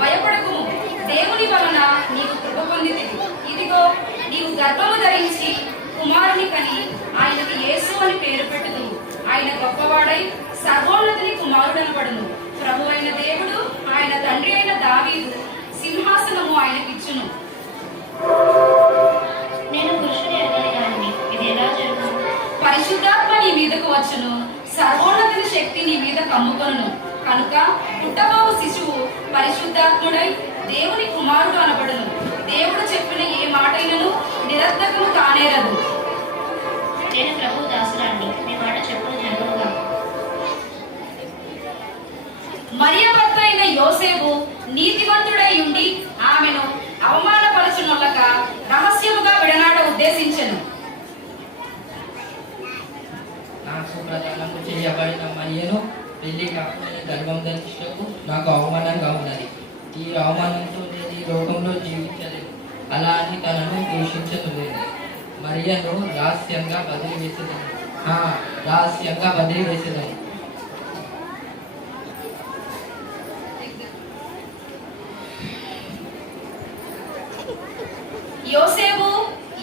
భయపడకుము, దేవుని వలన నీవు కృప పొందితివి. ఇదిగో నీవు గర్భము ధరించి కుమారుని కని ఆయనకు యేసు అని పేరు పెట్టుదువు. ఆయన గొప్పవాడై సర్వోన్నతుని కుమారుడనబడును. ప్రభు అయిన దేవుడు ఆయన తండ్రి అయిన దావీదు సింహాసనము ఆయనకిచ్చును. నేను పురుషుని ఎరగని ఇది ఎలా జరుగును? పరిశుద్ధాత్మ నీ మీదకు వచ్చును, సర్వోన్నతుని శక్తి నీ మీద కమ్ముకొను. కనుక పుట్టబోవు శిశువు పరిశుద్ధాత్ముడై దేవుని కుమారుడు అనబడును. దేవుడు చెప్పిన ఏ మాటైనను నిరర్ధకము కానేరదు. నేను ప్రభు దాసురాన్ని, మీ మాట చెప్పుడు జరుగుగా. మరియ భర్త అయిన యోసేపు నీతివంతుడై ఉండి ఆమెను అవమానపరచునొల్లక రహస్యముగా విడనాడ ఉద్దేశించెను. నాకు ప్రదానము చేయబడిన మరియను పెళ్లి కాకుండా గర్భం ధరించుటకు నాకు అవమానంగా ఉన్నది. ఈ అవమానంతో నేను ఈ లోకంలో జీవించలేదు. అలా అని తనను దూషించలేదు. మరియను రహస్యంగా వదిలివేసేదని.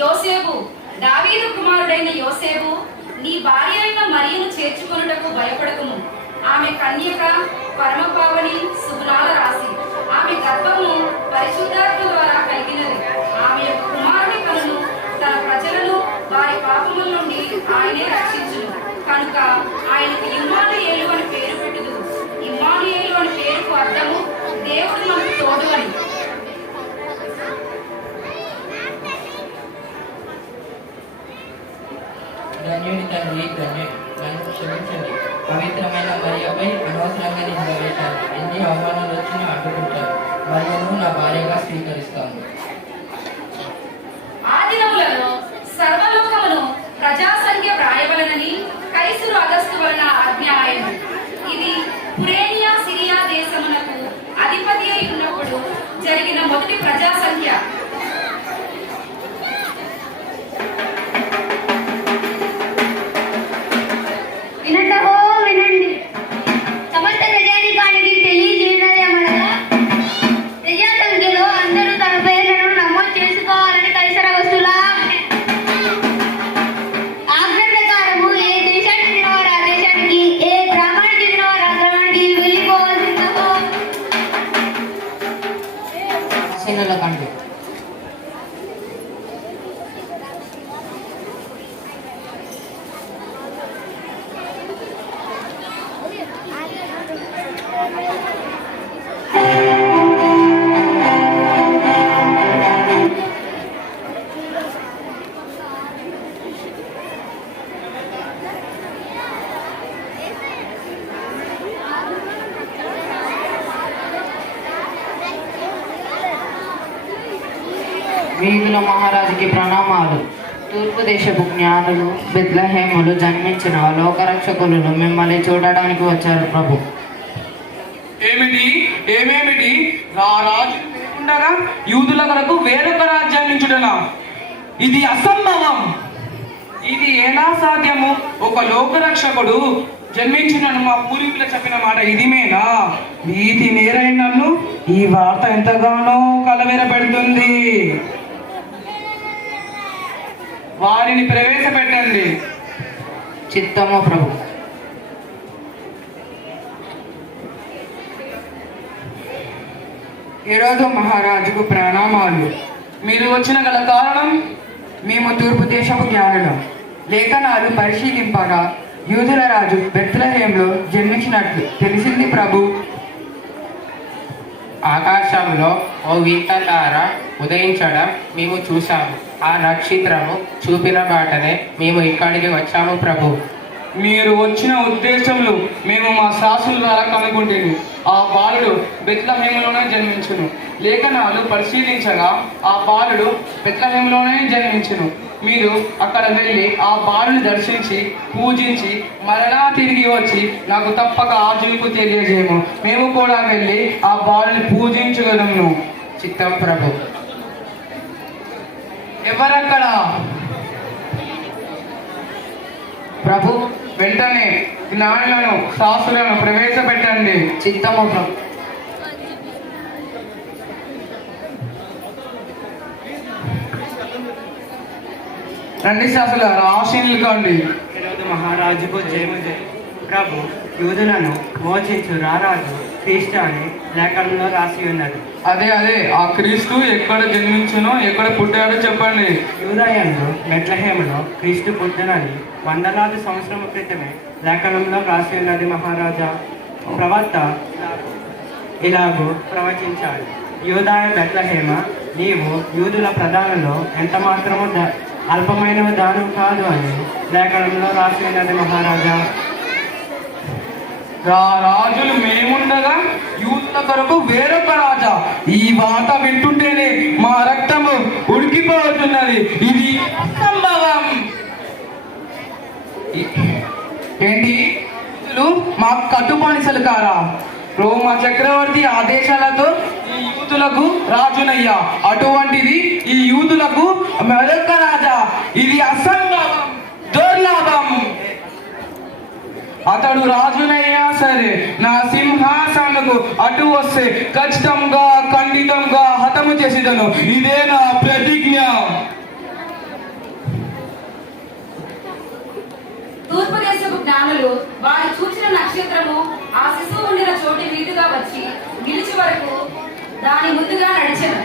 యోసేపు దావీదు కుమారుడైన యోసేపు, నీ భార్య అయిన మరియను చేర్చుకొనుటకు భయపడకుము. ఆమె కన్యక, పరమపావని, సుగుణాల రాశి. ఆమె గర్భము పరిశుద్ధాత్మ ద్వారా కలిగినది. ఆమె యొక్క కుమారుని కనును తన ప్రజలను వారి పాపముల నుండి ఆయనే రక్షించును. కనుక ఆయనకు ఇమ్మానుయేలు అని పేరు పెట్టుదు. ఇమ్మానుయేలు అని పేరుకు అర్థము దేవుడు మనకు తోడు అని. ధన్యుడి తండ్రి, ధన్యుడు, నన్ను క్షమించండి. పవిత్రమైన మరియపై అనవసరంగా నింద వేశాను. ఎన్ని అవమానాలు వచ్చినా అడ్డుకుంటాను. మరియను నా భార్యగా స్వీకరిస్తాను. ఆ దినములలో సర్వలోకమును ప్రజాసంఖ్య వ్రాయవలనని కైసరు అగస్తు వలన ఆజ్ఞ ఆయను. ఇది కురేనియా సిరియా దేశమునకు అధిపతి అయి ఉన్నప్పుడు జరిగిన మొదటి ప్రజాసంఖ్య. వినండి. సమస్త ప్రజానికానికి తెలియజేయనదేమనగా ప్రజా సంఖ్యలో అందరూ తమ పేర్లను నమోదు చేసుకోవాలని కైసరు అగస్తుల ఆజ్ఞ ప్రకారము ఏ దేశానికి చెందిన వారు ఆ దేశానికి, ఏ గ్రామానికి చెందిన వారు ఆ గ్రామానికి వెళ్ళిపోవాల్సిందో. కండి వీధుల మహారాజుకి ప్రణామాలు. తూర్పు దేశపు జ్ఞానులు బెత్లెహేములు జన్మించిన లోకరక్షకులను మిమ్మల్ని చూడడానికి వచ్చారు ప్రభు. ఏమేమిటి రాజు లేకుండగా యూదుల కొరకు వేరొక రాజ్యాన్ని చూడనా? ఇది అసంభవం. ఇది ఎలా సాధ్యము? ఒక లోకరక్షకుడు జన్మించినను మా పూర్వీకులు చెప్పిన మాట ఇదిమేనా? వీటి నేరైన నన్ను ఈ వార్త ఎంతగానో కలవెర పెడుతుంది. వారిని ప్రవేశపెట్టండి. చిత్తము ప్రభు. ఈరోజు మహారాజుకు ప్రణామాలు. మీరు వచ్చిన గల కారణం? మేము తూర్పు దేశపు జ్ఞానులం. లేఖనాలు పరిశీలింపగా యూదుల రాజు బెత్లెహేంలో జన్మించినట్లు తెలిసింది ప్రభు. ఆకాశంలో ఓ వింత తార ఉదయించడం మేము చూశాము. ఆ నక్షత్రము చూపిన బాటనే మేము ఇక్కడికి వచ్చాము ప్రభు. మీరు వచ్చిన ఉద్దేశంలో మేము మా శాస్త్రుల ద్వారా కనుగొంటేను ఆ బాలుడు బెత్లెహేములోనే జన్మించును. లేఖనాలు పరిశీలించగా ఆ బాలుడు బెత్లెహేములోనే జన్మించును. మీరు అక్కడ వెళ్ళి ఆ బాలుని దర్శించి పూజించి మరలా తిరిగి వచ్చి నాకు తప్పక ఆ చూపు తెలియజేయము. మేము కూడా వెళ్ళి ఆ బాలుని పూజించగలము. చిత్తం ప్రభు. ఎవరక్కడ? ప్రభు. వెంటనే జ్ఞానులను శాస్త్రులను ప్రవేశపెట్టండి. చిత్తము ప్రభు. రండి శాస్త్రులారా ఆశీనులు కాండి. హెరోదు మహారాజుకు జయము జయ. ప్రభు యూదులను మోచించు రారాజు క్రీస్తు అని లేఖనంలో రాసి ఉన్నది. అదే ఆ క్రీస్తు ఎక్కడ జన్మించునో ఎక్కడ పుట్టాడో చెప్పండి. యూదయంలో బెత్లెహేములో క్రీస్తు పుట్టునని వందలాది సంవత్సరముల క్రితమే లేఖనంలో రాసి ఉన్నది. మహారాజా ప్రవక్త ఇలాగూ ప్రవచించాడు. యూదాయ బెత్లెహేమ, నీవు యూదుల ప్రధానంలో ఎంత మాత్రము అల్పమైన దానం కాదు అని లేఖనంలో రాసి ఉన్నది. మహారాజా రాజులు మేముండగా యూదుల కొరకు వేరొక రాజా. ఈ వార్త వింటుంటేనే మా రక్తము ఉడికిపోతున్నది. ఇది అసంభవం. ఏంటి మాకు కట్టుబానిసలు కారా? రోమా చక్రవర్తి ఆదేశాలతో ఈ యూదులకు రాజునయ్యా, అటువంటిది ఈ యూదులకు మరొక రాజా. ఇది అసంభవం, దుర్లాభం. అతడు రాజునైనా సరే నా సింహాసనకు అటు వస్తే ఖచ్చితంగా ఖండితంగా హతము చేసేదను. ఇదే నా ప్రతిజ్ఞ. తూర్పు దేశపు జ్ఞానులు వారు చూచిన నక్షత్రము ఆ శిశువు ఉండిన చోటి వీటుగా వచ్చి నిలిచి వరకు దాని ముందుగా నడిచెను.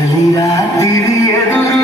చలి రాత్రి ఎదురు